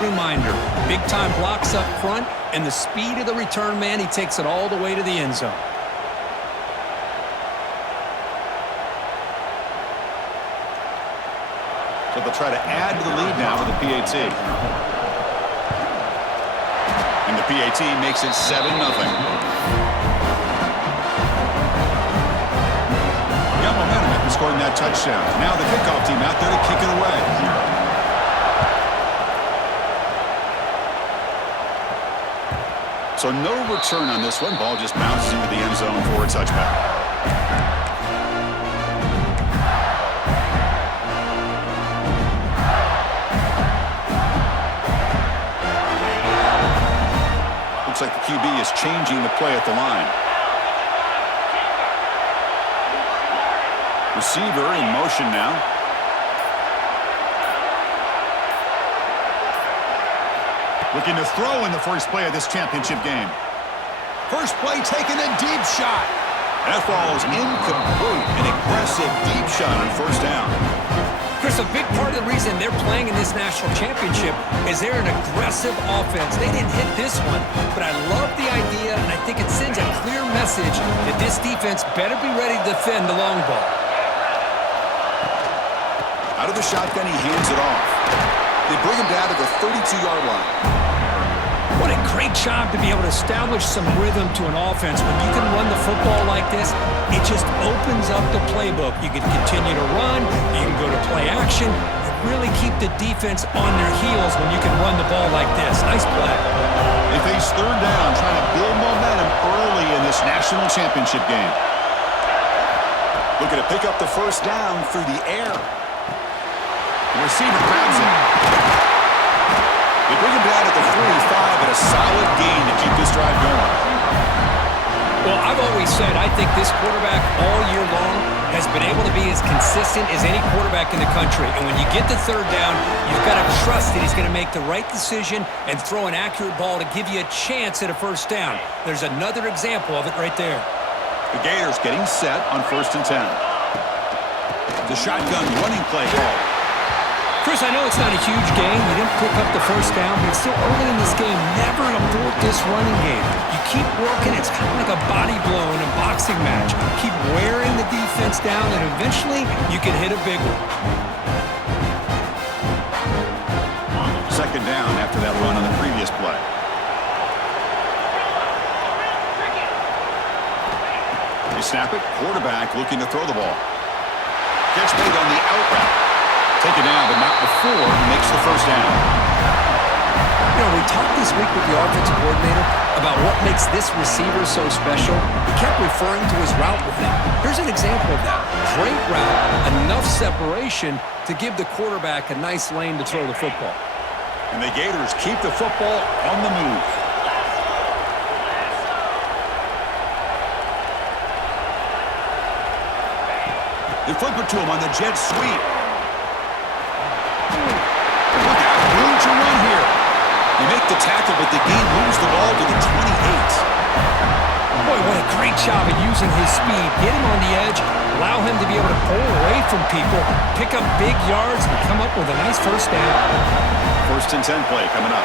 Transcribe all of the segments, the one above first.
reminder. Big-time blocks up front, and the speed of the return man, he takes it all the way to the end zone. So they'll try to add to the lead now with the PAT. And the PAT makes it 7-0. Got momentum after scoring that touchdown. Now the kickoff team out there to kick it away. So no return on this one. Ball just bounces into the end zone for a touchback. Looks like the QB is changing the play at the line. Receiver in motion now. Looking to throw in the first play of this championship game. First play taken, a deep shot. That ball is incomplete. An aggressive deep shot on first down. Chris, a big part of the reason they're playing in this national championship is they're an aggressive offense. They didn't hit this one, but I love the idea, and I think it sends a clear message that this defense better be ready to defend the long ball. Out of the shotgun, he hands it off. They bring him down to the 32-yard line. What a great job to be able to establish some rhythm to an offense. When you can run the football like this, it just opens up the playbook. You can continue to run, you can go to play action, and really keep the defense on their heels when you can run the ball like this. Nice play. They face third down, trying to build momentum early in this national championship game. Looking to pick up the first down through the air. The receiver grabs it. They bring him down at the 45 and a solid gain to keep this drive going. Well, I've always said I think this quarterback all year long has been able to be as consistent as any quarterback in the country. And when you get the third down, you've got to trust that he's going to make the right decision and throw an accurate ball to give you a chance at a first down. There's another example of it right there. The Gators getting set on 1st and 10. The shotgun running play call. Chris, I know it's not a huge game. You didn't pick up the first down, but it's still early in this game. Never abort this running game. You keep working. It's kind of like a body blow in a boxing match. Keep wearing the defense down, and eventually you can hit a big one. Second down after that run on the previous play. They snap it. Quarterback looking to throw the ball. Catch made on the out route. Taken down, but not before he makes the first down. You know, we talked this week with the offensive coordinator about what makes this receiver so special. He kept referring to his route running. Here's an example of that. Great route, enough separation to give the quarterback a nice lane to throw the football. And the Gators keep the football on the move. They flip it to him on the jet sweep. Look out, room to run here. They make the tackle, but the game moves the ball to the 28. Boy, what a great job of using his speed. Get him on the edge, allow him to be able to pull away from people, pick up big yards, and come up with a nice first down. 1st and 10 play coming up.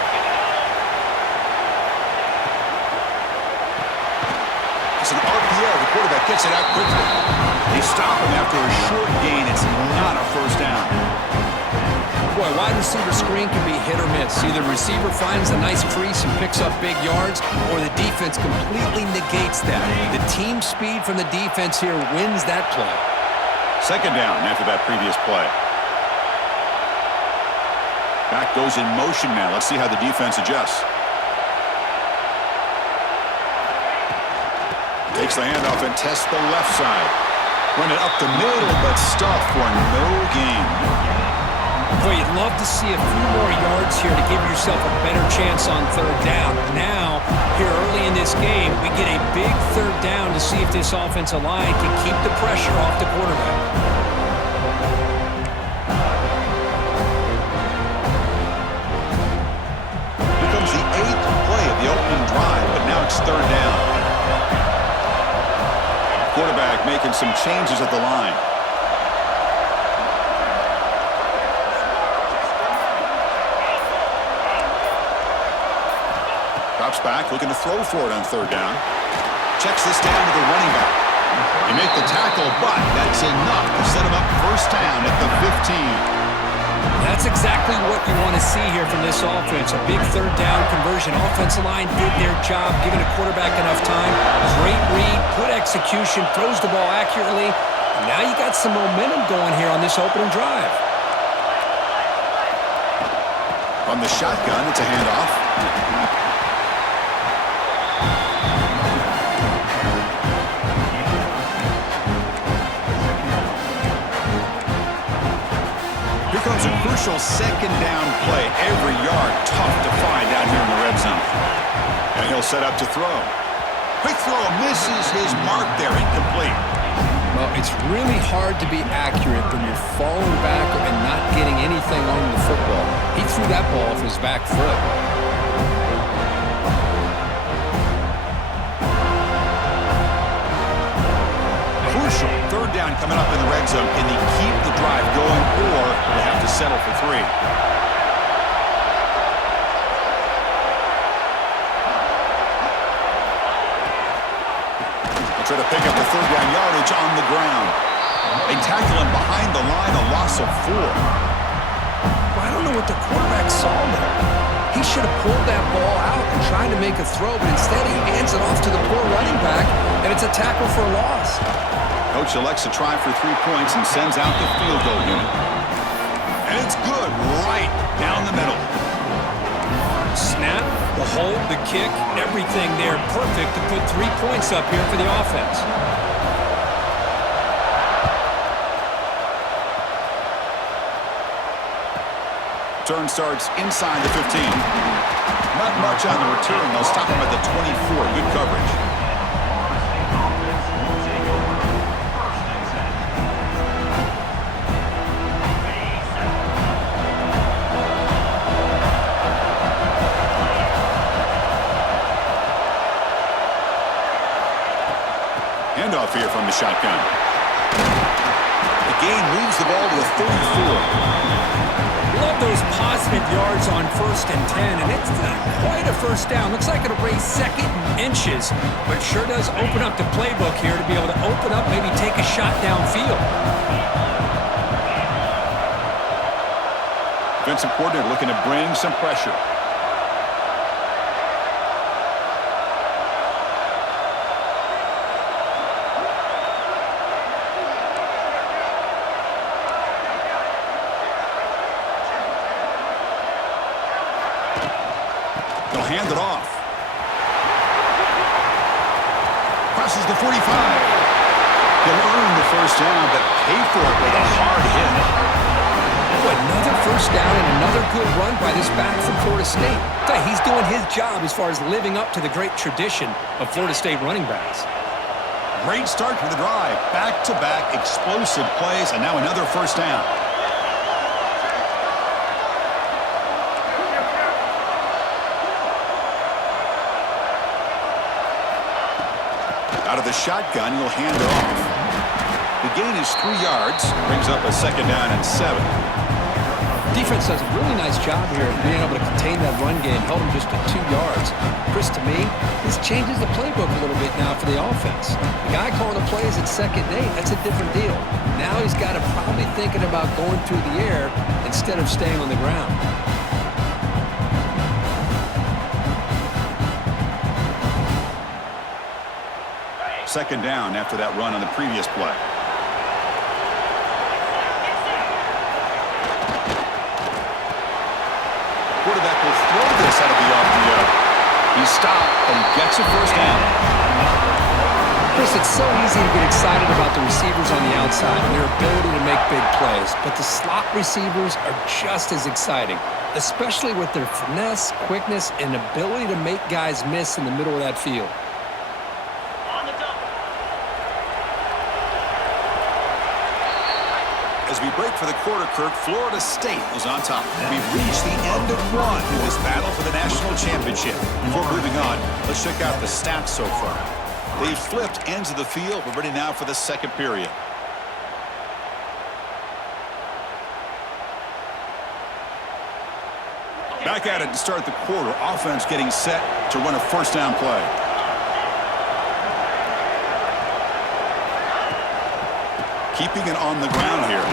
It's an RPO. The quarterback gets it out quickly. They stop him after a short gain. It's not a first down. Boy, wide receiver screen can be hit or miss. Either the receiver finds a nice crease and picks up big yards, or the defense completely negates that. The team speed from the defense here wins that play. Second down after that previous play. Back goes in motion now. Let's see how the defense adjusts. Takes the handoff and tests the left side. Run it up the middle, but stuffed for no gain. Boy, you'd love to see a few more yards here to give yourself a better chance on third down. Now, here early in this game, we get a big third down to see if this offensive line can keep the pressure off the quarterback. Here comes the 8th play of the opening drive, but now it's third down. Quarterback making some changes at the line. Drops back, looking to throw for it on third down. Checks this down to the running back. They make the tackle, but that's enough to set him up first down at the 15. That's exactly what you want to see here from this offense. A big third down conversion. Offensive line did their job, giving the quarterback enough time. Great read, good execution, throws the ball accurately. Now you got some momentum going here on this opening drive. From the shotgun, it's a handoff. Here comes a crucial second down play. Every yard tough to find out here in the red zone. And he'll set up to throw. Quick throw misses his mark there, incomplete. Well, it's really hard to be accurate when you're falling back and not getting anything on the football. He threw that ball off his back foot. Crucial third down coming up in the red zone. Can they keep the drive going, or will they have to settle for 3? Try to pick up the third down yardage on the ground. They tackle him behind the line, a loss of 4. Well, I don't know what the quarterback saw there. He should have pulled that ball out and tried to make a throw, but instead he hands it off to the poor running back, and it's a tackle for a loss. Coach elects to try for 3 points and sends out the field goal unit. And it's good right down the middle. Snap, the hold, the kick, everything there perfect to put 3 points up here for the offense. Turn starts inside the 15. Not much on the return. They'll stop him at the 24. Good coverage. Handoff here from the shotgun. The gain moves the ball to the 34. Love those positive yards on 1st and 10, and it's not quite a first down. Looks like it'll raise second and inches, but it sure does open up the playbook here to be able to open up, maybe take a shot downfield. Defensive coordinator looking to bring some pressure. Hand it off. Crosses the 45. He'll earn the first down, but pay for it with a hard hit. Oh, another first down and another good run by this back from Florida State. He's doing his job as far as living up to the great tradition of Florida State running backs. Great start to the drive. Back-to-back explosive plays, and now another first down. Out of the shotgun, he'll hand it off. The gain is 3 yards. Brings up a second down and 7. Defense does a really nice job here of being able to contain that run game. Held him just at 2 yards. Chris, to me, this changes the playbook a little bit now for the offense. The guy calling the plays at 2nd and 8, that's a different deal. Now he's got to probably thinking about going through the air instead of staying on the ground. Second down after that run on the previous play. Quarterback will throw this out of the RPO. He's stopped, but he gets a first down. Chris, it's so easy to get excited about the receivers on the outside and their ability to make big plays, but the slot receivers are just as exciting, especially with their finesse, quickness, and ability to make guys miss in the middle of that field. As we break for the quarter, Kirk, Florida State is on top. We've reached the end of one in this battle for the national championship. Before moving on, let's check out the stats so far. They've flipped ends of the field. We're ready now for the second period. Back at it to start the quarter. Offense getting set to run a first down play. Keeping it on the ground here.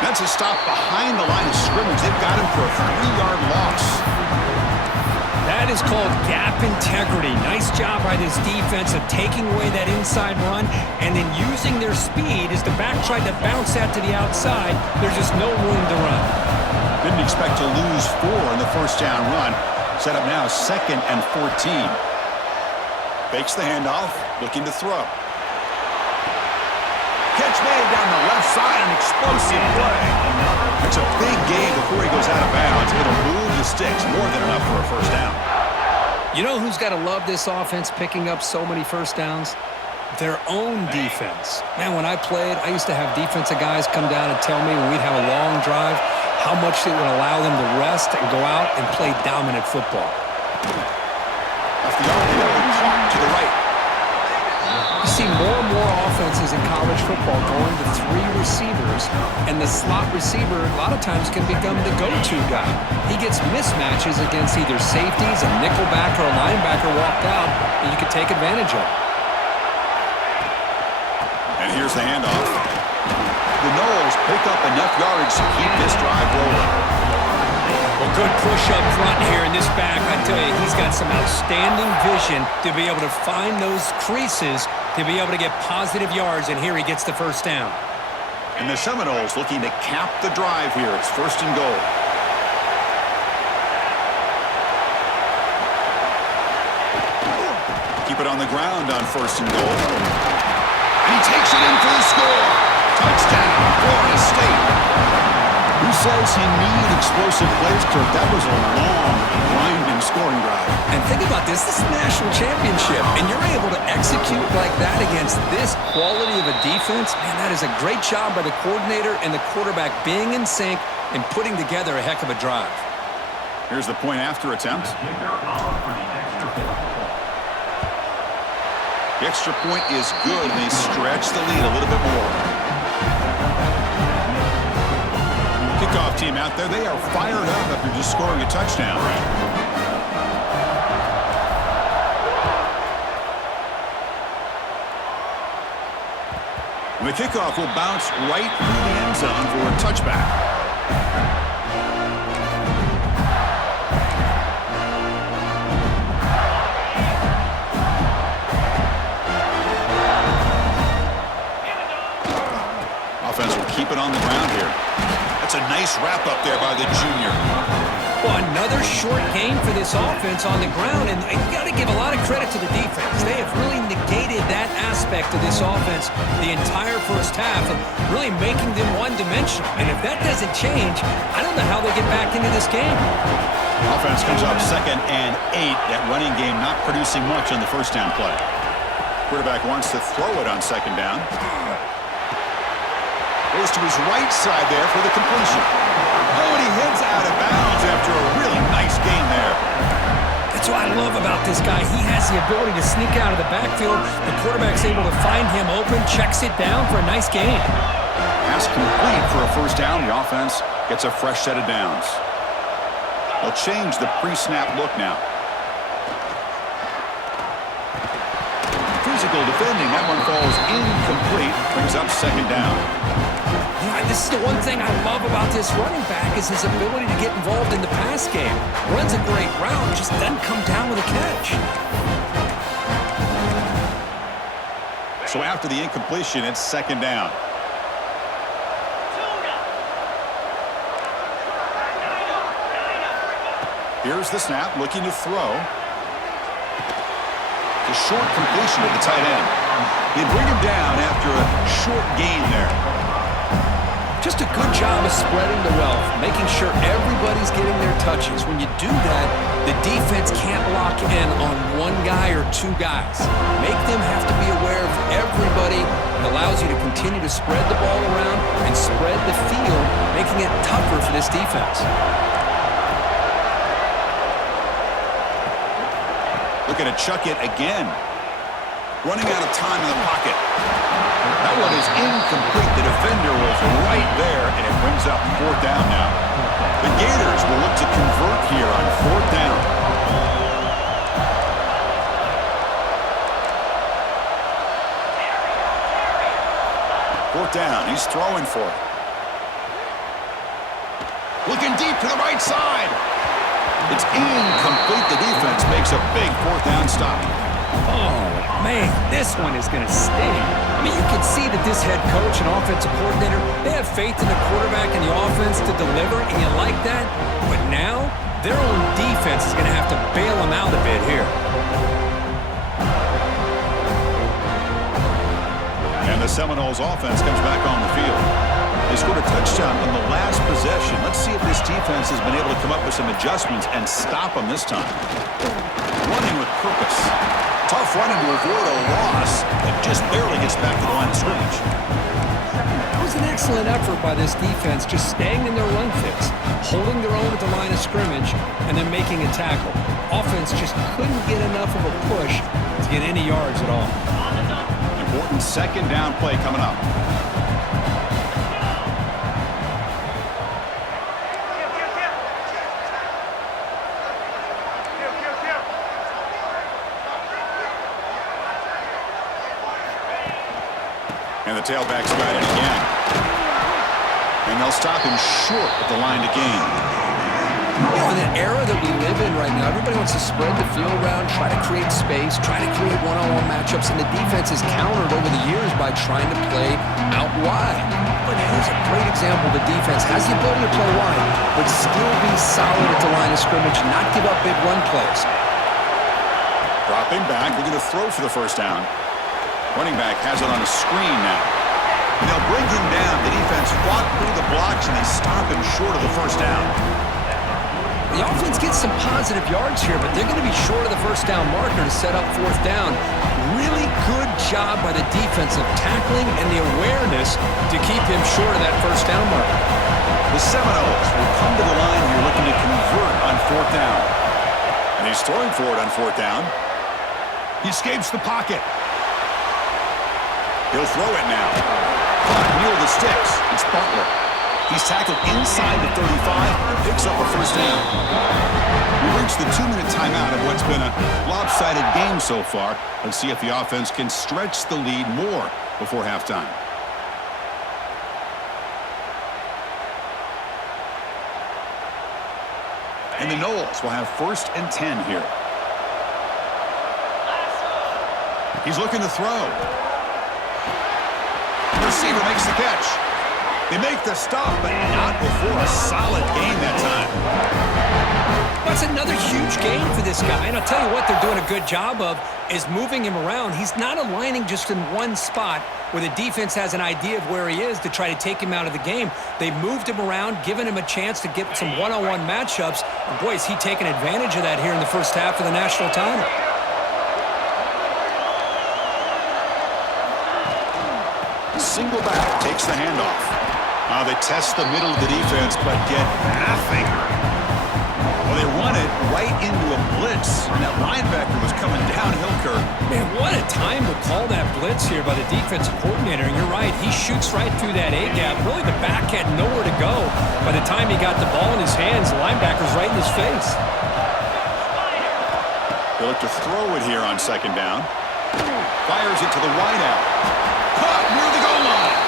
That's a stop behind the line of scrimmage. They've got him for a 3-yard loss. That is called gap integrity. Nice job by this defense of taking away that inside run and then using their speed as the back tried to bounce that to the outside. There's just no room to run. Didn't expect to lose 4 in the first down run. Set up now 2nd and 14. Fakes the handoff, looking to throw. Catch made down the left side, an explosive play. It's a big gain before he goes out of bounds. It'll move the sticks, more than enough for a first down. You know who's got to love this offense picking up so many first downs? Their own defense. Man, when I played, I used to have defensive guys come down and tell me when we'd have a long drive how much it would allow them to rest and go out and play dominant football. Off the RPO, caught to the right. You see more and more offenses in college football going to 3 receivers, and the slot receiver a lot of times can become the go-to guy. He gets mismatches against either safeties, a nickelback, or a linebacker walked out, and you can take advantage of it. And here's the handoff. The Noles pick up enough yards to keep this drive rolling. Well, good push up front here in this back. I tell you, he's got some outstanding vision to be able to find those creases to be able to get positive yards, and here he gets the first down. And the Seminoles looking to cap the drive here. It's 1st and goal. Keep it on the ground on 1st and goal. And he takes it in for the score. Touchdown, Florida State. Who says he needs explosive plays, Kirk? That was a long, grinding scoring drive. And think about this. This is a national championship, and you're able to execute like that against this quality of a defense. Man, that is a great job by the coordinator and the quarterback being in sync and putting together a heck of a drive. Here's the point after attempt. The extra point is good, and they stretch the lead a little bit more. Kickoff team out there, they are fired up after just scoring a touchdown. And the kickoff will bounce right through the end zone for a touchback. Offense will keep it on the ground here. That's a nice wrap up there by the junior. Well, another short gain for this offense on the ground, and you got to give a lot of credit to the defense. They have really negated that aspect of this offense the entire first half and really making them one-dimensional. And if that doesn't change, I don't know how they get back into this game. Offense comes up 2nd and 8. That running game not producing much on the first down play. Quarterback wants to throw it on 2nd down. Goes to his right side there for the completion. Oh, and he heads out of bounds after a really nice gain there. That's what I love about this guy. He has the ability to sneak out of the backfield. The quarterback's able to find him open, checks it down for a nice gain. Pass complete for a first down. The offense gets a fresh set of downs. They'll change the pre-snap look now. Physical defending. That one falls incomplete. Brings up 2nd down. This is the one thing I love about this running back is his ability to get involved in the pass game. Runs a great route, just doesn't come down with a catch. So after the incompletion, it's 2nd down. Here's the snap, looking to throw. It's a short completion to the tight end. They bring him down after a short gain there. Just a good job of spreading the wealth, making sure everybody's getting their touches. When you do that, the defense can't lock in on one guy or 2 guys. Make them have to be aware of everybody. It allows you to continue to spread the ball around and spread the field, making it tougher for this defense. Looking to chuck it again. Running out of time in the pocket. That one is incomplete. The defender was right there, and it brings up 4th down now. The Gators will look to convert here on 4th down. Fourth down, he's throwing for it. Looking deep to the right side. It's incomplete. The defense makes a big 4th down stop. Oh, man, this one is going to sting. I mean, you can see that this head coach and offensive coordinator, they have faith in the quarterback and the offense to deliver, and you like that. But now, their own defense is going to have to bail them out a bit here. And the Seminoles offense comes back on the field. They scored a touchdown on the last possession. Let's see if this defense has been able to come up with some adjustments and stop them this time. Running with purpose. Tough running to avoid a loss, but just barely gets back to the line of scrimmage. That was an excellent effort by this defense, just staying in their run fits, holding their own at the line of scrimmage, and then making a tackle. Offense just couldn't get enough of a push to get any yards at all. Important 2nd down play coming up. And the tailback's got it again. And they'll stop him short at the line to gain. You know, in the era that we live in right now, everybody wants to spread the field around, try to create space, try to create one-on-one matchups, and the defense is countered over the years by trying to play out wide. But here's a great example. The defense has the ability to play wide, but still be solid at the line of scrimmage, not give up big run plays. Dropping back, looking to throw for the 1st down. Running back has it on a screen now. And they'll bring him down. The defense fought through the blocks, and they stop him short of the 1st down. The offense gets some positive yards here, but they're going to be short of the 1st down marker to set up 4th down. Really good job by the defense of tackling and the awareness to keep him short of that 1st down marker. The Seminoles will come to the line here looking to convert on 4th down. And he's throwing for it on 4th down. He escapes the pocket. He'll throw it now. Caught near the sticks. It's Butler. He's tackled inside the 35 and picks up a 1st down. We reached the 2-minute timeout of what's been a lopsided game so far. Let's see if the offense can stretch the lead more before halftime. And the Noles will have 1st and 10 here. He's looking to throw. The receiver makes the catch. They make the stop, but not before a solid gain that time. That's another huge gain for this guy. And I'll tell you what they're doing a good job of is moving him around. He's not aligning just in one spot where the defense has an idea of where he is to try to take him out of the game. They've moved him around, given him a chance to get some one-on-one matchups. And boy, is he taking advantage of that here in the 1st half of the national title. Single back takes the handoff. Now they test the middle of the defense, but get nothing. Well, they run it right into a blitz, and that linebacker was coming downhill, Kirk. Man, what a time to call that blitz here by the defensive coordinator. And you're right, he shoots right through that A-gap. Really, the back had nowhere to go. By the time he got the ball in his hands, the linebacker's right in his face. They look to throw it here on 2nd down. Fires it to the wideout. Caught near the goal line.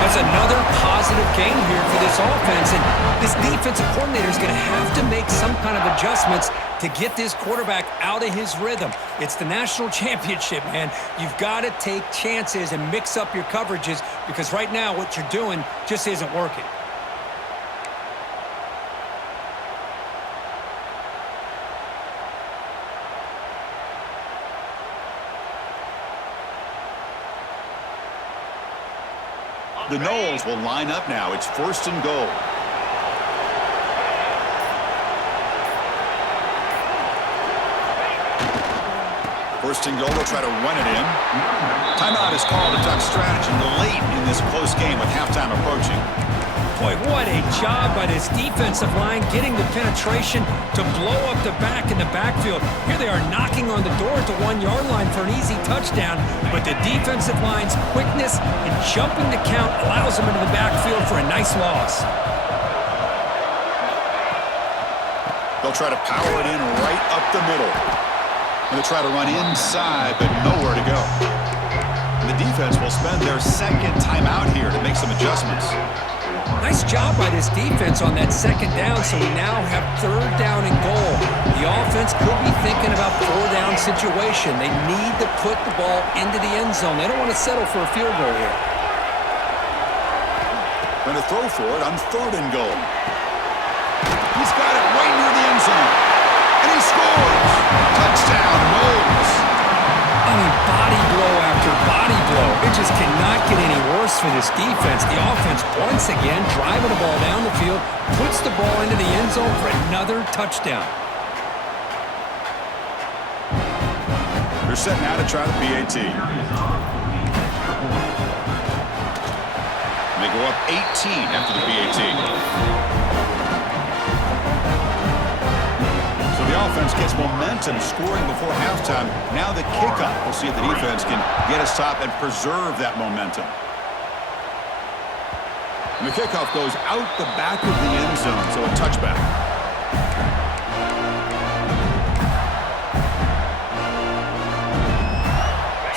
That's another positive game here for this offense. And this defensive coordinator is going to have to make some kind of adjustments to get this quarterback out of his rhythm. It's the national championship, man. You've got to take chances and mix up your coverages because right now what you're doing just isn't working. The Noles will line up now. It's 1st and goal. First and goal, they'll try to run it in. Timeout is called to duck strategy late in this close game with halftime approaching. Boy, what a job by this defensive line getting the penetration to blow up the back in the backfield. Here they are knocking on the door at the 1-yard line for an easy touchdown, but the defensive line's quickness and jumping the count allows them into the backfield for a nice loss. They'll try to power it in right up the middle. And they'll try to run inside, but nowhere to go. And the defense will spend their second timeout here to make some adjustments. Nice job by this defense on that second down, so we now have third down and goal. The offense could be thinking about four-down situation. They need to put the ball into the end zone. They don't want to settle for a field goal here. Going to throw for it on third and goal. He's got it right near the end zone. And he scores! Touchdown, Knowles! I mean, body blow after body blow. It just cannot get any worse for this defense. The offense, once again, driving the ball down the field, puts the ball into the end zone for another touchdown. They're set now to try the PAT. They go up 18 after the PAT. So the offense gets momentum scoring before halftime. Now the kickoff. We'll see if the defense can get a stop and preserve that momentum. And the kickoff goes out the back of the end zone, so a touchback.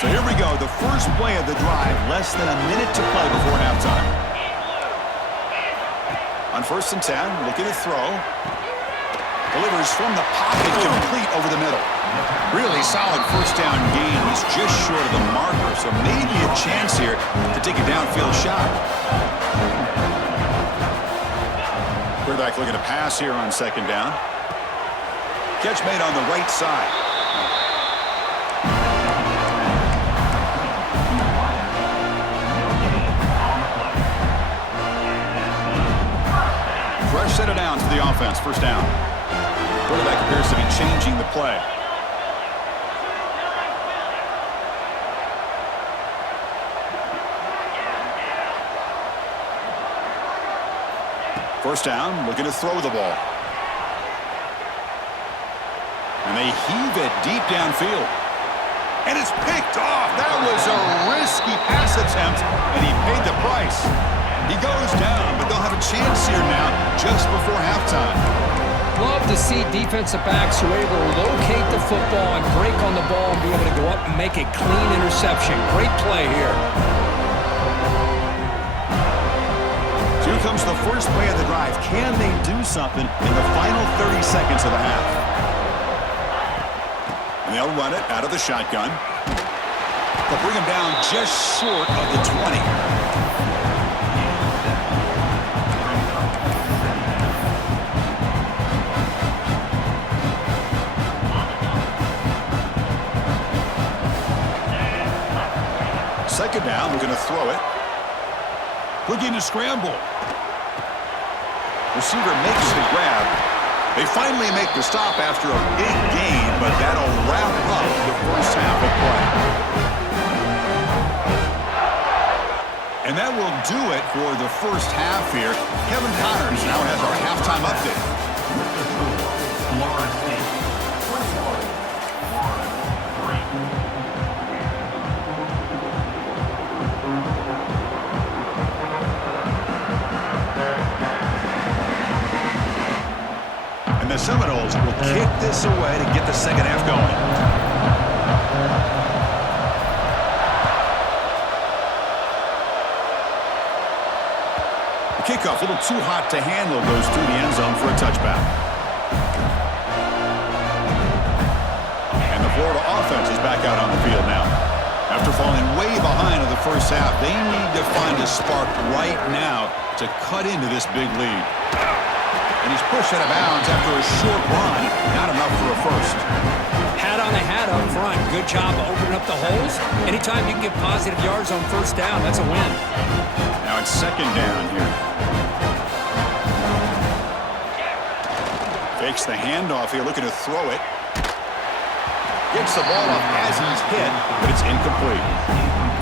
So here we go, the first play of the drive, less than a minute to play before halftime. On 1st and 10, looking to throw. Delivers from the pocket, complete over the middle. Really solid first down gain. He's just short of the marker, so maybe a chance here to take a downfield shot. Quarterback looking to pass here on 2nd down. Catch made on the right side. Fresh set of downs for the offense. 1st down. Quarterback appears to be changing the play. First down, looking to throw the ball. And they heave it deep downfield. And it's picked off. That was a risky pass attempt, and he paid the price. He goes down, but they'll have a chance here now just before halftime. Love to see defensive backs who are able to locate the football and break on the ball and be able to go up and make a clean interception. Great play here. So here comes the first play of the drive. Can they do something in the final 30 seconds of the half? And they'll run it out of the shotgun. They'll bring him down just short of the 20. Second down, we're going to throw it. Looking to scramble. Receiver makes the grab. They finally make the stop after a big gain, but that'll wrap up the first half of play. And that will do it for the first half here. Kevin Connors now has our halftime update. The Seminoles will kick this away to get the second half going. The kickoff, a little too hot to handle, goes through the end zone for a touchback. And the Florida offense is back out on the field now. After falling way behind in the first half, they need to find a spark right now to cut into this big lead. And he's pushed out of bounds after a short run. Not enough for a first. Hat on a hat up front. Good job opening up the holes. Anytime you can get positive yards on 1st down, that's a win. Now it's 2nd down here. Fakes the handoff here, looking to throw it. Gets the ball up as he's hit, but it's incomplete.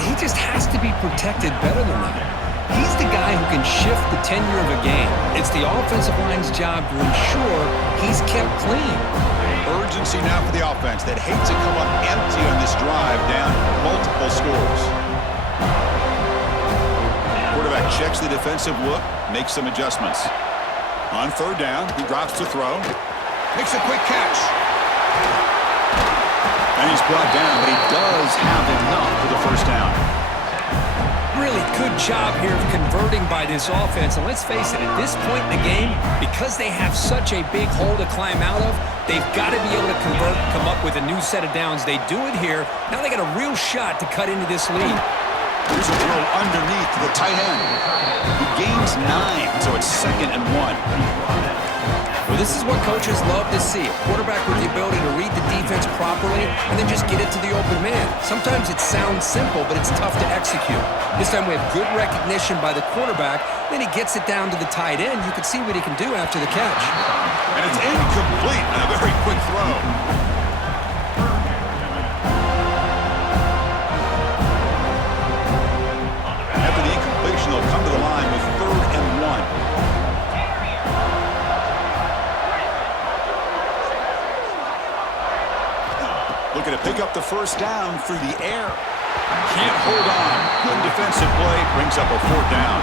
He just has to be protected better than that. He's the guy who can shift the tenure of a game. It's the offensive line's job to ensure he's kept clean. Urgency now for the offense that hates to come up empty on this drive, down multiple scores. Quarterback checks the defensive look, makes some adjustments. On 3rd down, he drops to throw. Makes a quick catch. And he's brought down, but he does have enough for the first down. Really good job here of converting by this offense. And let's face it, at this point in the game, because they have such a big hole to climb out of, they've got to be able to convert and come up with a new set of downs. They do it here. Now they got a real shot to cut into this lead. Here's a throw underneath to the tight end. He gains 9, so it's 2nd and 1. Well, this is what coaches love to see. A quarterback with the ability to read the defense properly and then just get it to the open man. Sometimes it sounds simple, but it's tough to execute. This time we have good recognition by the quarterback. Then he gets it down to the tight end. You can see what he can do after the catch. And it's incomplete on a very quick throw. After the incompletion, they'll come to the line with 3rd and 1. Looking to pick up the first down through the air. Can't hold on. Good defensive play. Brings up a 4th down.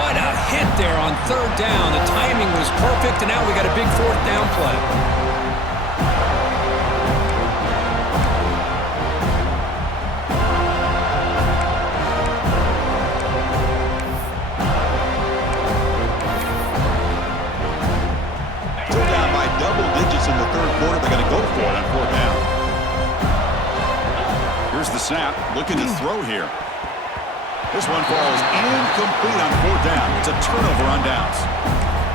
What a hit there on 3rd down. The timing was perfect, and now we got a big 4th down play. Still down by double digits in the 3rd quarter. They're going to go for it on 4th down. Here's the snap. Looking to throw here. This one falls incomplete on 4th down. It's a turnover on downs.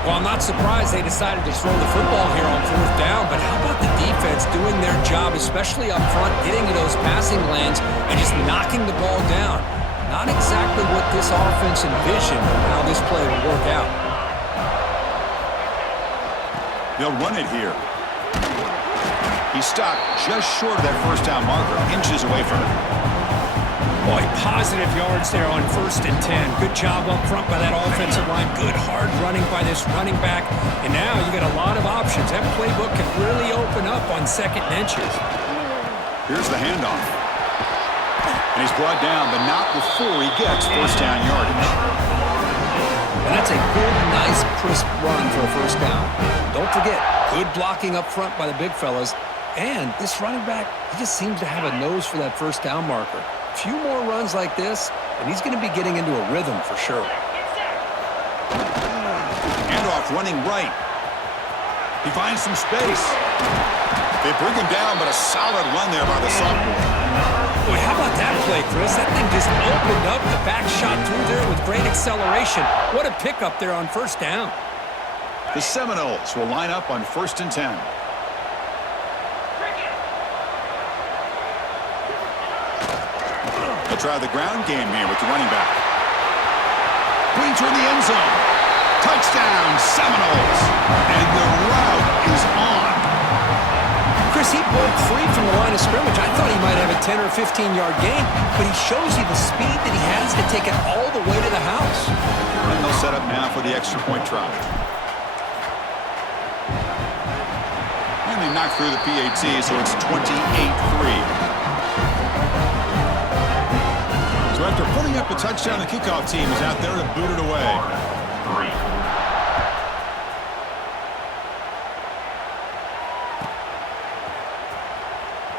Well, I'm not surprised they decided to throw the football here on 4th down, but how about the defense doing their job, especially up front, getting to those passing lanes and just knocking the ball down? Not exactly what this offense envisioned or how this play would work out. They'll run it here. He stopped just short of that first down marker, inches away from it. Boy, positive yards there on 1st and 10. Good job up front by that offensive line. Good hard running by this running back. And now you got a lot of options. That playbook can really open up on 2nd and inches. Here's the handoff. And he's brought down, but not before he gets first down yardage. And that's a good, nice, crisp run for a first down. Don't forget, good blocking up front by the big fellas. And this running back, he just seems to have a nose for that first down marker. A few more runs like this, and he's going to be getting into a rhythm for sure. Handoff running right. He finds some space. They bring him down, but a solid run there by the sophomore. Boy, how about that play, Chris? That thing just opened up. The back shot through there with great acceleration. What a pickup there on first down. The Seminoles will line up on 1st and 10. They'll try the ground game here with the running back. Brings her in the end zone. Touchdown, Seminoles. And the route is on. Chris, he broke free from the line of scrimmage. I thought he might have a 10 or 15-yard gain, but he shows you the speed that he has to take it all the way to the house. And they'll set up now for the extra point try. And they knock through the PAT, so it's 28-3. So after putting up a touchdown, the kickoff team is out there to boot it away.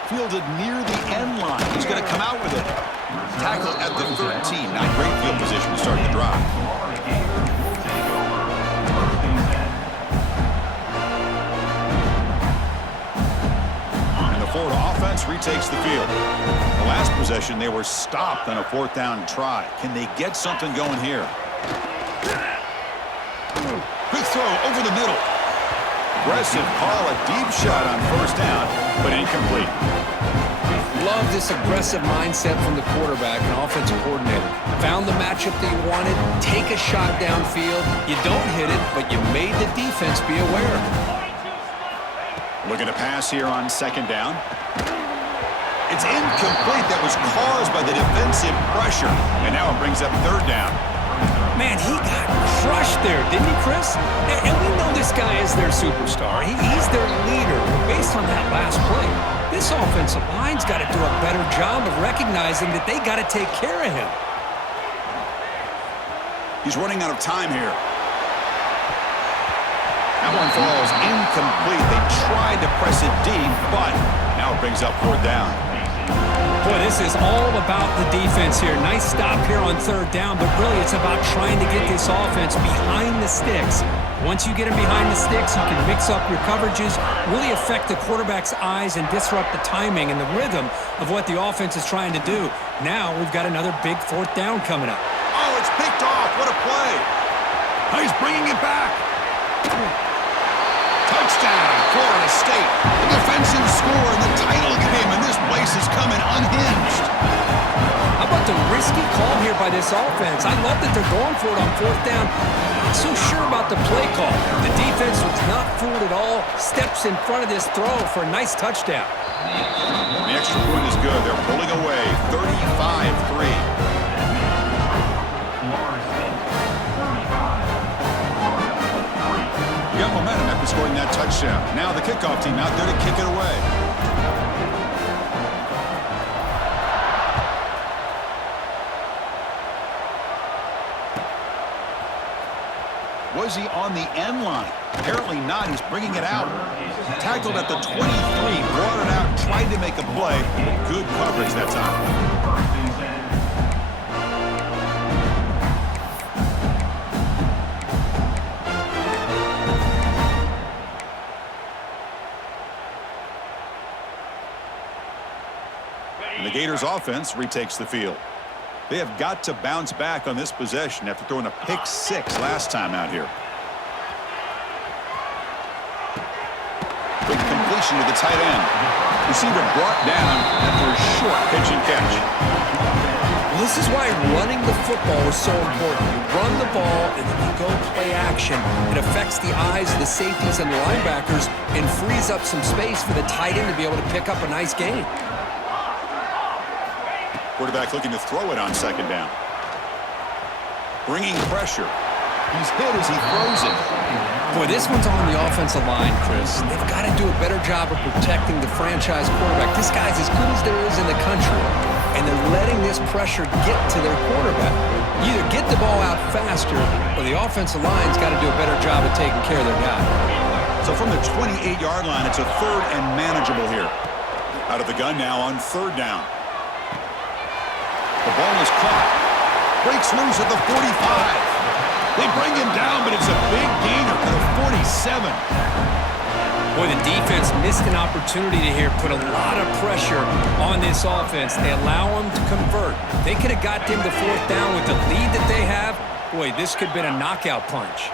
Fielded near the end line. He's going to come out with it. Tackled at the 13. Not great field position to start the drive. And the Florida offense retakes the field. The last possession, they were stopped on a 4th down try. Can they get something going here? Quick throw over the middle. Aggressive call, a deep shot on first down, but incomplete. Love this aggressive mindset from the quarterback and offensive coordinator. Found the matchup that you wanted, take a shot downfield. You don't hit it, but you made the defense be aware. Looking to pass here on 2nd down. It's incomplete. That was caused by the defensive pressure. And now it brings up 3rd down. Man, he got crushed there, didn't he, Chris? And we know this guy is their superstar. He's their leader. Based on that last play, this offensive line's got to do a better job of recognizing that they got to take care of him. He's running out of time here. That one falls incomplete. They tried to press it deep, but now it brings up fourth down. Boy, this is all about the defense here. Nice stop here on third down, but really it's about trying to get this offense behind the sticks. Once you get them behind the sticks, you can mix up your coverages, really affect the quarterback's eyes and disrupt the timing and the rhythm of what the offense is trying to do. Now we've got another big fourth down coming up. Oh, it's picked off. What a play. Oh, he's bringing it back. Touchdown, Florida State. The defensive score in the title game, and this place is coming unhinged. How about the risky call here by this offense? I love that they're going for it on fourth down. Not so sure about the play call. The defense was not fooled at all. Steps in front of this throw for a nice touchdown. The extra point is good. They're pulling away 35-3. Got momentum after scoring that touchdown. Now the kickoff team out there to kick it away. Was he on the end line? Apparently not. He's bringing it out. Tackled at the 23, brought it out, tried to make a play. Good coverage that time. The Gators offense retakes the field. They have got to bounce back on this possession after throwing a pick six last time out here. Quick completion to the tight end. Receiver brought down after a short pitch and catch. This is why running the football is so important. You run the ball and then you go play action. It affects the eyes of the safeties and the linebackers and frees up some space for the tight end to be able to pick up a nice gain. Quarterback looking to throw it on second down. Bringing pressure. He's hit as he throws it. Boy, this one's on the offensive line, Chris. They've got to do a better job of protecting the franchise quarterback. This guy's as good as there is in the country, and they're letting this pressure get to their quarterback. You either get the ball out faster, or the offensive line's got to do a better job of taking care of their guy. So from the 28-yard line, it's a third and manageable here. Out of the gun now on third down. The ball is caught. Breaks loose at the 45. They bring him down, but it's a big gainer to the 47. Boy, the defense missed an opportunity to here put a lot of pressure on this offense. They allow them to convert. They could have got them to fourth down with the lead that they have. Boy, this could have been a knockout punch.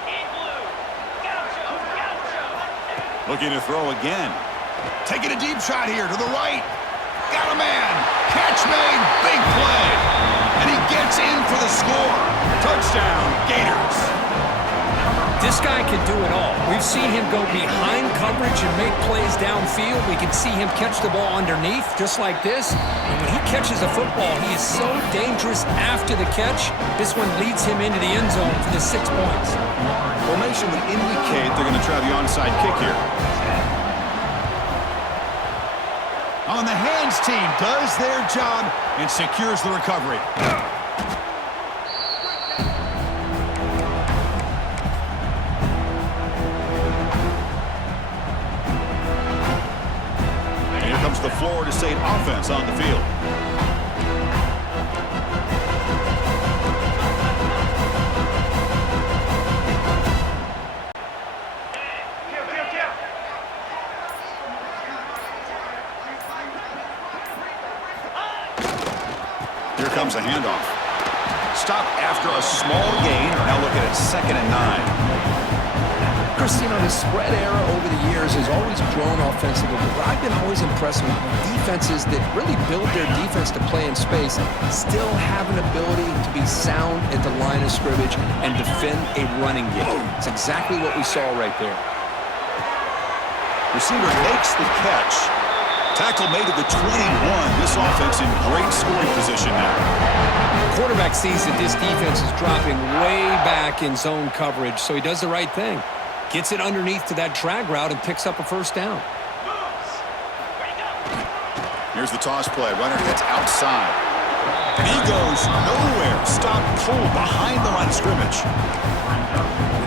Looking to throw again. Taking a deep shot here to the right. Got a man. Catch made. Big play. And he gets in for the score. Touchdown, Gators. This guy can do it all. We've seen him go behind coverage and make plays downfield. We can see him catch the ball underneath just like this. And when he catches a football, he is so dangerous after the catch. This one leads him into the end zone for the 6 points. Formation would indicate they're going to try the onside kick here. On the hands team does their job and secures the recovery. And here comes the Florida State offense on the field. Here comes a handoff. Stop after a small gain. Now look at it, 2nd and 9. Christine, the spread era over the years has always grown offensively, but I've been always impressed with defenses that really build their defense to play in space, still have an ability to be sound at the line of scrimmage and defend a running game. It's exactly what we saw right there. Receiver makes the catch. Tackle made at the 21. This offense in great scoring position now. Quarterback sees that this defense is dropping way back in zone coverage, so he does the right thing. Gets it underneath to that drag route and picks up a first down. Here's the toss play. Runner gets outside. And he goes nowhere. Stopped cold behind the line of scrimmage.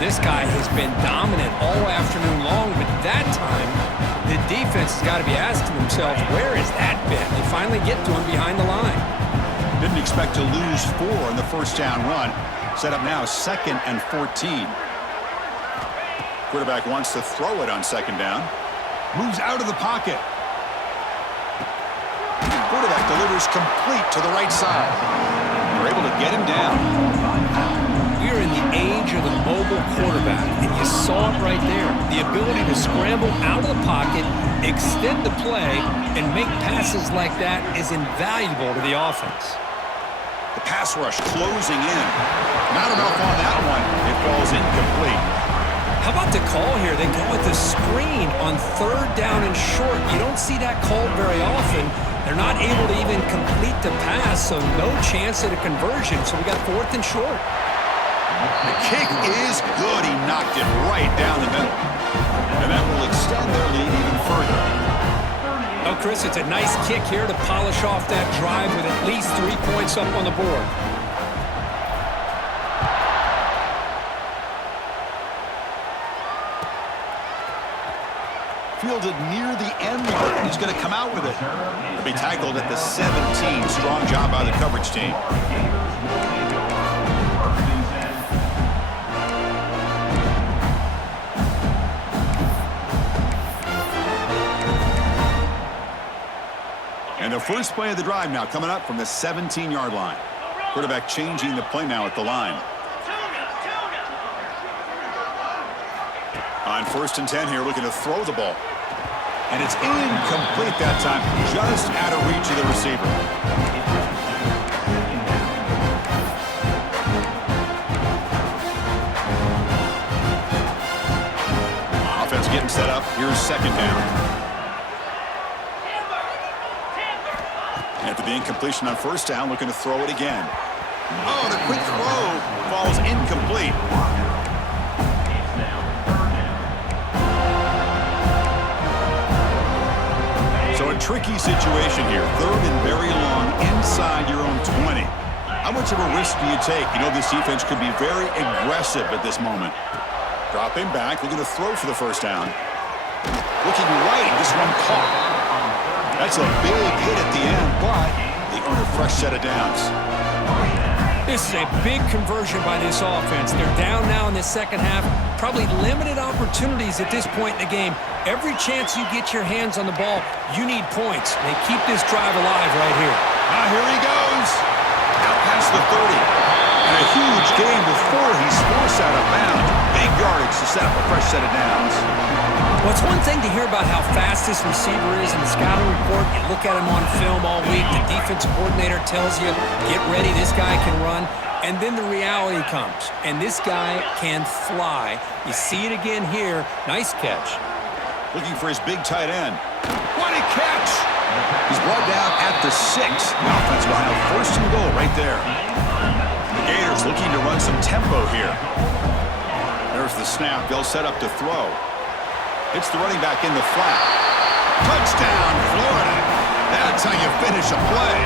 this guy has been dominant all afternoon long, but that time, the defense has got to be asking themselves, where has that been? They finally get to him behind the line. Didn't expect to lose 4 in the first down run. Set up now 2nd and 14. Quarterback wants to throw it on 2nd down. Moves out of the pocket. Quarterback delivers complete to the right side. They're able to get him down. We are in the age of the mobile quarterback, and you saw it right there. The ability to scramble out of the pocket, extend the play, and make passes like that is invaluable to the offense. The pass rush closing in. Not enough on that one. It falls incomplete. How about the call here? They go with the screen on 3rd down and short. You don't see that called very often. They're not able to even complete the pass, so no chance at a conversion. So we got 4th and short. The kick is good. He knocked it right down the middle. And that will extend their lead even further. Oh, Chris, it's a nice kick here to polish off that drive with at least 3 points up on the board. Fielded near the end mark. He's going to come out with it. He'll be tackled at the 17. Strong job by the coverage team. And the first play of the drive now coming up from the 17-yard line. Quarterback changing the play now at the line. On 1st and 10 here, looking to throw the ball. And it's incomplete that time, just out of reach of the receiver. Offense getting set up. Here's 2nd down. After the incompletion on 1st down, looking to throw it again. Oh, the quick throw falls incomplete. So a tricky situation here. 3rd and very long inside your own 20. How much of a risk do you take? You know this defense could be very aggressive at this moment. Dropping back, looking to throw for the 1st down. Looking right, this one caught. That's a big hit at the end, but they earn a fresh set of downs. This is a big conversion by this offense. They're down now in the 2nd half. Probably limited opportunities at this point in the game. Every chance you get your hands on the ball, you need points. They keep this drive alive right here. Now here he goes. Out past the 30. And a huge gain before he's forced out of bounds. Big yardage to set up a fresh set of downs. Well, it's one thing to hear about how fast this receiver is in the scouting report. You look at him on film all week. The defensive coordinator tells you, get ready, this guy can run. And then the reality comes, and this guy can fly. You see it again here. Nice catch. Looking for his big tight end. What a catch! He's brought down at the 6. The offense will have 1st and goal right there. The Gators looking to run some tempo here. There's the snap. They'll set up to throw. It's the running back in the flat. Touchdown, Florida. That's how you finish a play.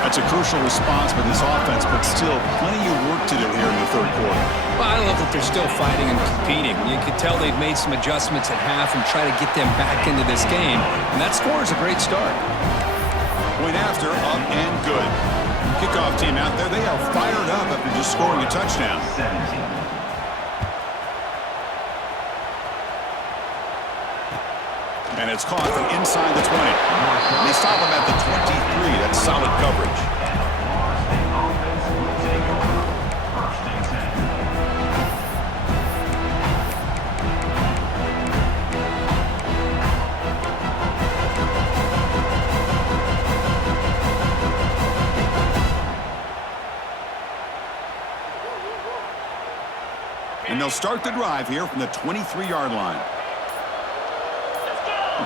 That's a crucial response by this offense, but still plenty of work to do here in the 3rd quarter. Well, I love that they're still fighting and competing. You can tell they've made some adjustments at half and try to get them back into this game. And that score is a great start. Point after, up and good. Kickoff team out there, they are fired up after just scoring a touchdown. And it's caught from inside the 20. They stop him at the 23. That's solid coverage. And they'll start the drive here from the 23-yard line.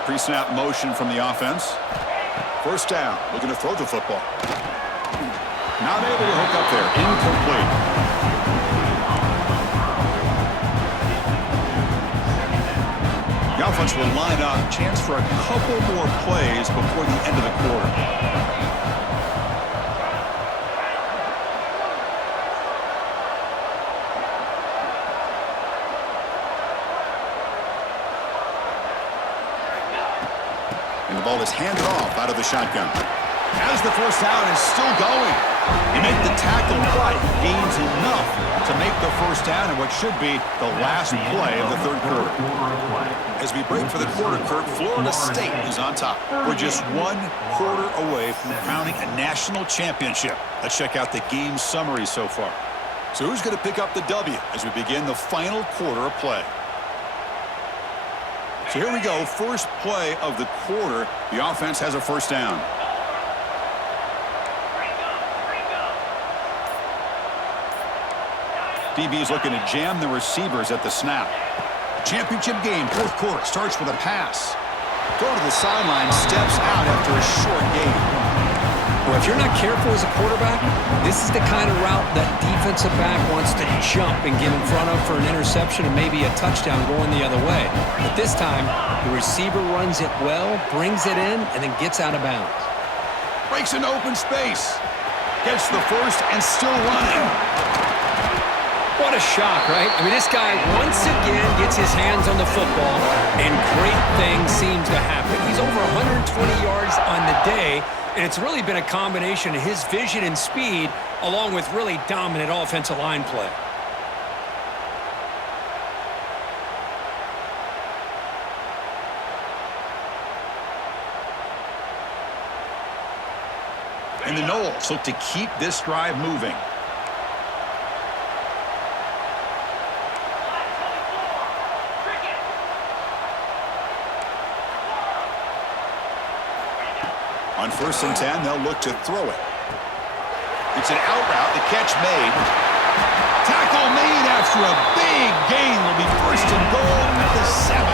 Pre-snap motion from the offense. 1st down, looking to throw the football. Not able to hook up there, incomplete. The offense will line up, chance for a couple more plays before the end of the quarter. And the ball is handed off out of the shotgun. As the first down is still going. You make the tackle right. Gains enough to make the first down in what should be the last play of the third quarter. As we break for the quarter, Kurt, Florida State is on top. We're just 1 quarter away from crowning a national championship. Let's check out the game summary so far. So who's going to pick up the W as we begin the final quarter of play? So here we go, first play of the quarter. The offense has a first down. DB is looking to jam the receivers at the snap. Championship game, fourth quarter, starts with a pass. Throw to the sideline, steps out after a short gain. Well, if you're not careful as a quarterback, this is the kind of route that defensive back wants to jump and get in front of for an interception and maybe a touchdown going the other way. But this time, the receiver runs it well, brings it in, and then gets out of bounds. Breaks into open space. Gets the first and still running. What a shock, right? I mean, this guy once again gets his hands on the football, and great things seem to happen. He's over 120 yards on the day, and it's really been a combination of his vision and speed along with really dominant offensive line play. And the Noles look to keep this drive moving. On 1st and 10, they'll look to throw it. It's an out route, the catch made. Tackle made after a big gain. Will be 1st and goal at the 7.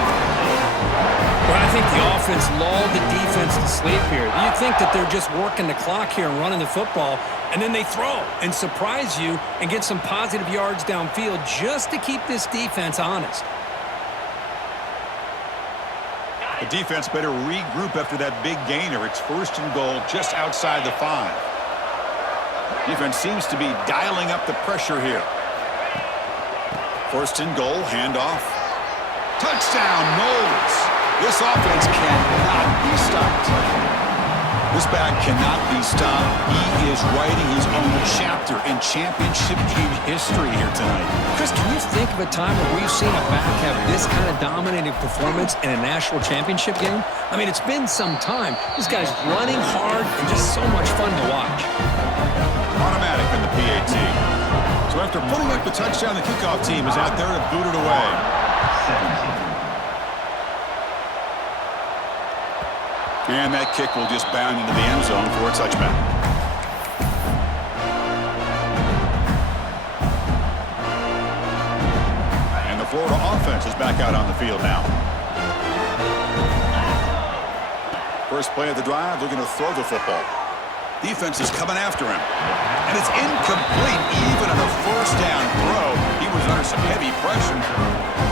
Well, I think the offense lulled the defense to sleep here. You think that they're just working the clock here and running the football, and then they throw and surprise you and get some positive yards downfield just to keep this defense honest. The defense better regroup after that big gainer. It's 1st and goal just outside the 5. Defense seems to be dialing up the pressure here. 1st and goal, handoff. Touchdown, Noles. This offense cannot be stopped. This back cannot be stopped. He is writing his own chapter in championship game history here tonight. Chris, can you think of a time where we've seen a back have this kind of dominating performance in a national championship game? I mean, it's been some time. This guy's running hard and just so much fun to watch. Automatic in the PAT. So after putting up the touchdown, the kickoff team is out there to boot it away. And that kick will just bound into the end zone for a touchback. And the Florida offense is back out on the field now. First play of the drive, looking to throw the football. Defense is coming after him. And it's incomplete even on a 1st down throw. He was under some heavy pressure.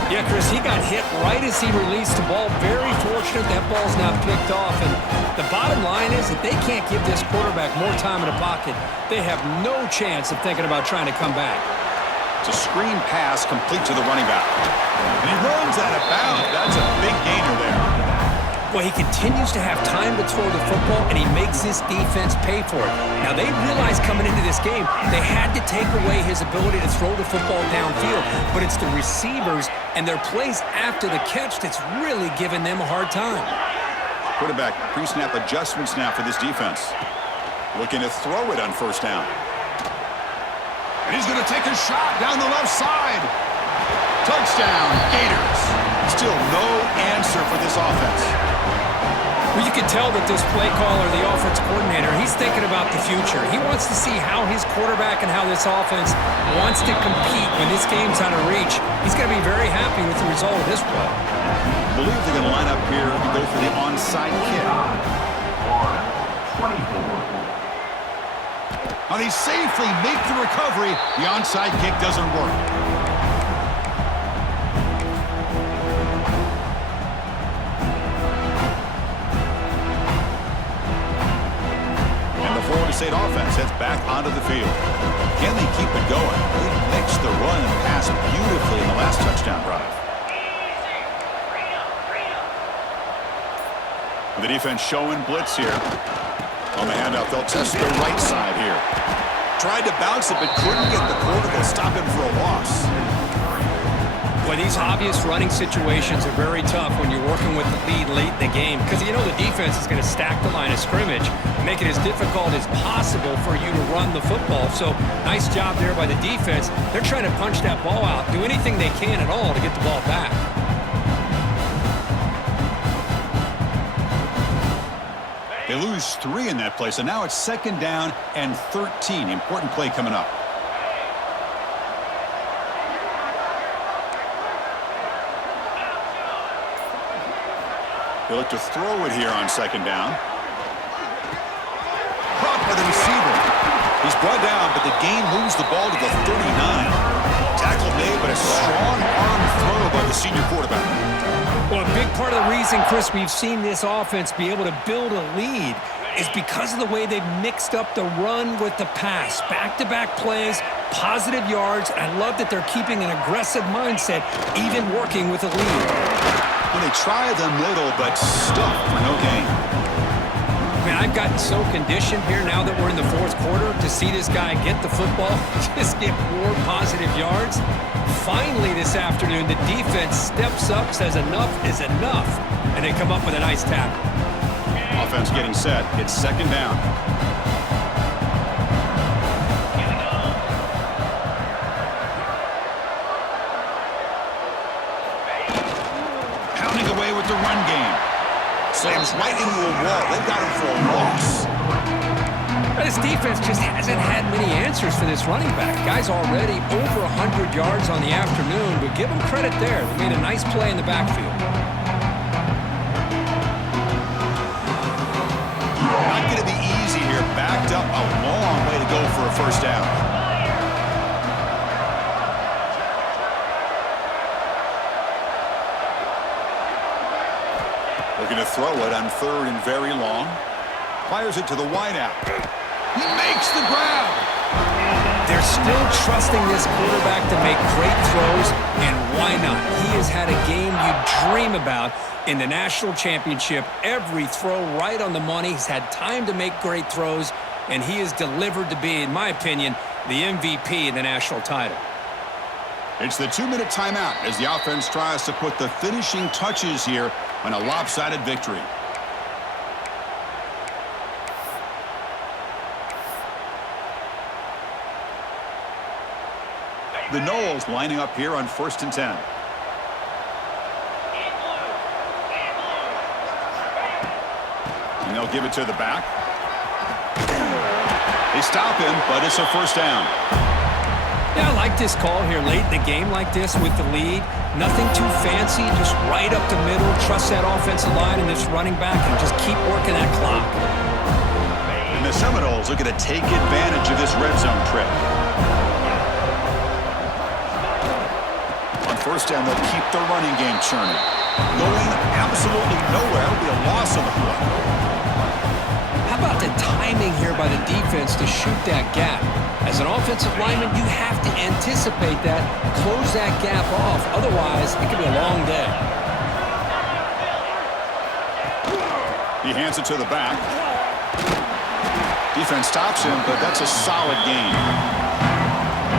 Yeah, Chris, he got hit right as he released the ball. Very fortunate that ball's now picked off. And the bottom line is that they can't give this quarterback more time in the pocket. They have no chance of thinking about trying to come back. It's a screen pass complete to the running back. And he runs out of bounds. That's a big gainer there. Well, he continues to have time to throw the football, and he makes this defense pay for it. Now, they realized coming into this game they had to take away his ability to throw the football downfield, but it's the receivers and their plays after the catch that's really giving them a hard time. Quarterback pre-snap adjustments now for this defense. Looking to throw it on 1st down. And he's going to take a shot down the left side. Touchdown, Gators. Still no answer for this offense. Well, you can tell that this play caller, the offense coordinator, he's thinking about the future. He wants to see how his quarterback and how this offense wants to compete when this game's out of reach. He's going to be very happy with the result of this play. I believe they're going to line up here and go for the onside kick. Now they safely make the recovery. The onside kick doesn't work. Florida State offense heads back onto the field. Can they keep it going? They mixed the run and pass beautifully in the last touchdown drive. The defense showing blitz here. On the handout, they'll test the right side here. Tried to bounce it, but couldn't get the quarter. They'll stop him for a loss. Well, these obvious running situations are very tough when you're working with the lead late in the game because you know the defense is going to stack the line of scrimmage, make it as difficult as possible for you to run the football. So nice job there by the defense. They're trying to punch that ball out, do anything they can at all to get the ball back. They lose 3 in that play, so now it's 2nd down and 13. Important play coming up. They look to throw it here on 2nd down. Caught by the receiver. He's brought down, but the gain moves the ball to the 39. Tackle made, but a strong arm throw by the senior quarterback. Well, a big part of the reason, Chris, we've seen this offense be able to build a lead is because of the way they've mixed up the run with the pass. Back-to-back plays, positive yards, and I love that they're keeping an aggressive mindset, even working with a lead. When they try the middle, but stuffed for no gain. Man, I've gotten so conditioned here now that we're in the 4th quarter to see this guy get the football, just get more positive yards. Finally this afternoon, the defense steps up, says enough is enough, and they come up with a nice tackle. Offense getting set. It's 2nd down. Pounding away with the run game. Slams right into a wall. They've got him for a loss. This defense just hasn't had many answers for this running back. Guy's already over 100 yards on the afternoon, but give him credit there. They made a nice play in the backfield. Not going to be easy here. Backed up a long way to go for a 1st down. Looking to throw it on 3rd and very long. Fires it to the wideout. He makes the grab. They're still trusting this quarterback to make great throws, and why not? He has had a game you dream about in the national championship. Every throw right on the money. He's had time to make great throws, and he is delivered to be, in my opinion, the MVP in the national title. It's the 2-minute timeout as the offense tries to put the finishing touches here on a lopsided victory. The Noles lining up here on 1st and 10. And they'll give it to the back. They stop him, but it's a 1st down. Yeah, I like this call here late in the game like this with the lead. Nothing too fancy, just right up the middle. Trust that offensive line and this running back and just keep working that clock. And the Seminoles are going to take advantage of this red zone trip. On 1st down, they'll keep the running game churning. Going absolutely nowhere will be a loss on the play. How about the timing here by the defense to shoot that gap? As an offensive lineman, you have to anticipate that, close that gap off. Otherwise, it could be a long day. He hands it to the back. Defense stops him, but that's a solid gain.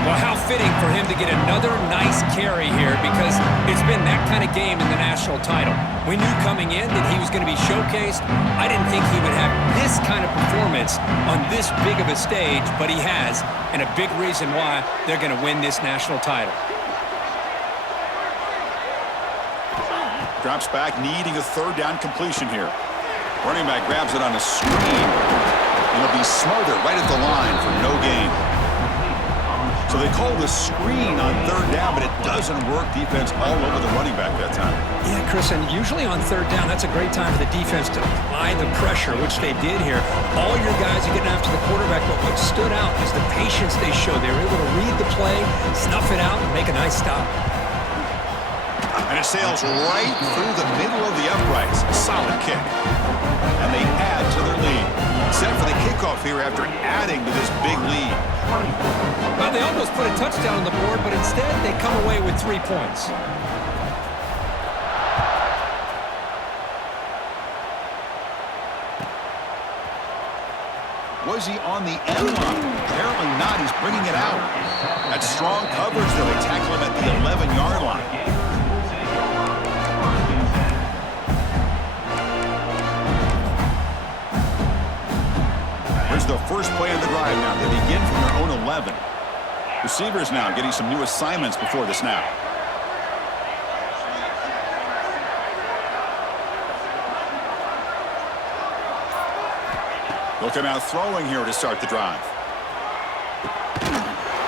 Well, how fitting for him to get another nice carry here because it's been that kind of game in the national title. We knew coming in that he was going to be showcased. I didn't think he would have this kind of performance on this big of a stage, but he has, and a big reason why they're going to win this national title. Drops back, needing a 3rd down completion here. Running back grabs it on a screen, and he'll be smothered right at the line for no gain. So they call the screen on 3rd down, but it doesn't work. Defense all over the running back that time. Yeah, Chris, and usually on 3rd down, that's a great time for the defense to apply the pressure, which they did here. All your guys are getting after the quarterback, but what stood out is the patience they showed. They were able to read the play, snuff it out, and make a nice stop. And it sails right through the middle of the uprights. Solid kick. And they add to their lead. Set for the kickoff here after adding to this big lead. Well, they almost put a touchdown on the board, but instead they come away with 3 points. Was he on the end line? Apparently not. He's bringing it out. That's strong coverage, though. They tackle him at the 11-yard line. Here's the first play of the drive now. They begin from their own 11. Receivers now getting some new assignments before the snap. They'll come out throwing here to start the drive.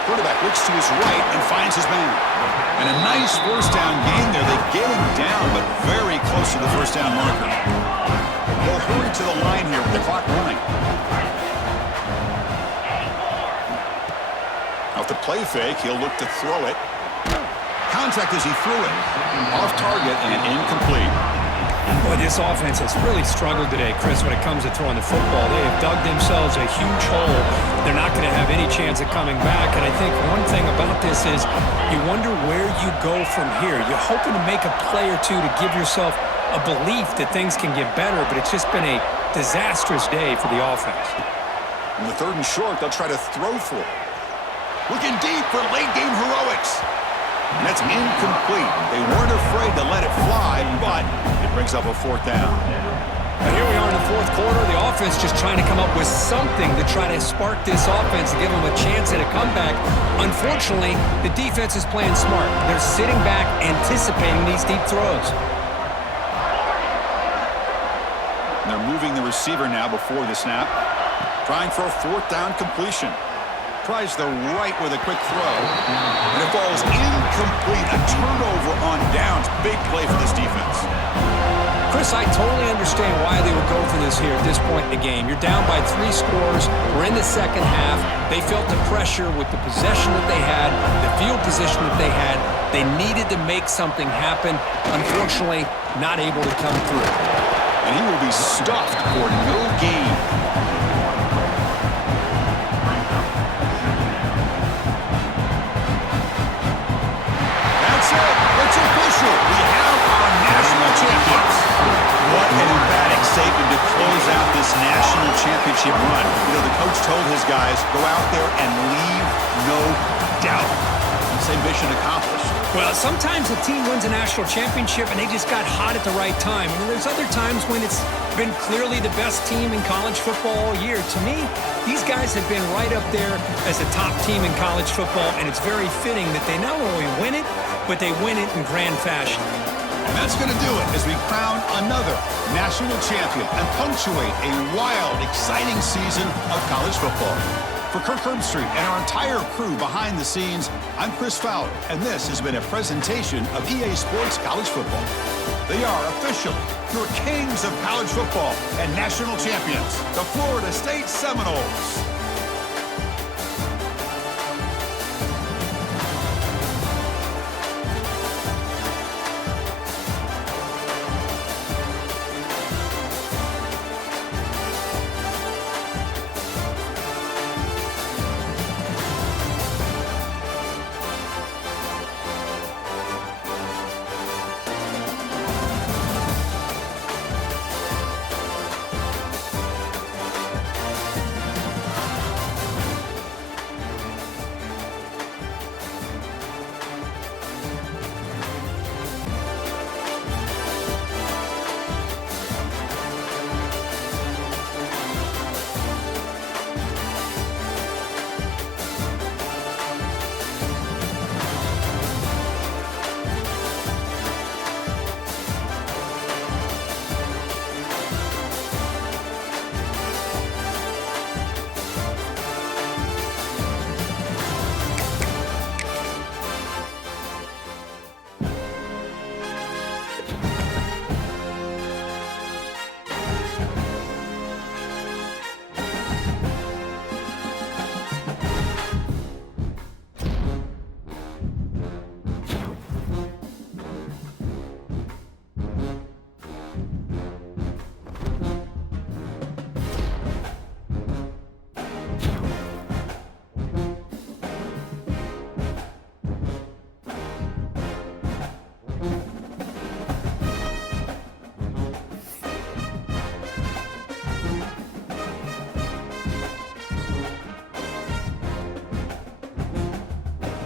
Quarterback looks to his right and finds his man. And a nice first down gain there. They get him down, but very close to the first down marker. They'll hurry to the line here with the clock running. Off the play fake, he'll look to throw it. Contact as he threw it. Off target and incomplete. Boy, this offense has really struggled today, Chris, when it comes to throwing the football. They have dug themselves a huge hole. They're not going to have any chance of coming back. And I think one thing about this is you wonder where you go from here. You're hoping to make a play or two to give yourself a belief that things can get better, but it's just been a disastrous day for the offense. On the 3rd and short, they'll try to throw for it. Looking deep for late-game heroics. And that's incomplete. They weren't afraid to let it fly, but it brings up a 4th down. Now here we are in the 4th quarter. The offense just trying to come up with something to try to spark this offense and give them a chance at a comeback. Unfortunately, the defense is playing smart. They're sitting back, anticipating these deep throws. And they're moving the receiver now before the snap. Trying for a 4th down completion. Tries the right with a quick throw. And it falls incomplete. A turnover on downs. Big play for this defense. Chris, I totally understand why they would go for this here at this point in the game. You're down by 3 scores. We're in the second half. They felt the pressure with the possession that they had, the field position that they had. They needed to make something happen. Unfortunately, not able to come through. And he will be stuffed for no gain. It's official. We have our national champions. What an emphatic statement to close out this national championship run. You know, the coach told his guys, go out there and leave no doubt. Same mission accomplished. Well, sometimes a team wins a national championship and they just got hot at the right time. And there's other times when it's been clearly the best team in college football all year. To me, these guys have been right up there as a top team in college football, and it's very fitting that they not only win it, but they win it in grand fashion. And that's going to do it as we crown another national champion and punctuate a wild, exciting season of college football. For Kirk Herbstreit and our entire crew behind the scenes, I'm Chris Fowler, and this has been a presentation of EA Sports College Football. They are officially your kings of college football and national champions, the Florida State Seminoles.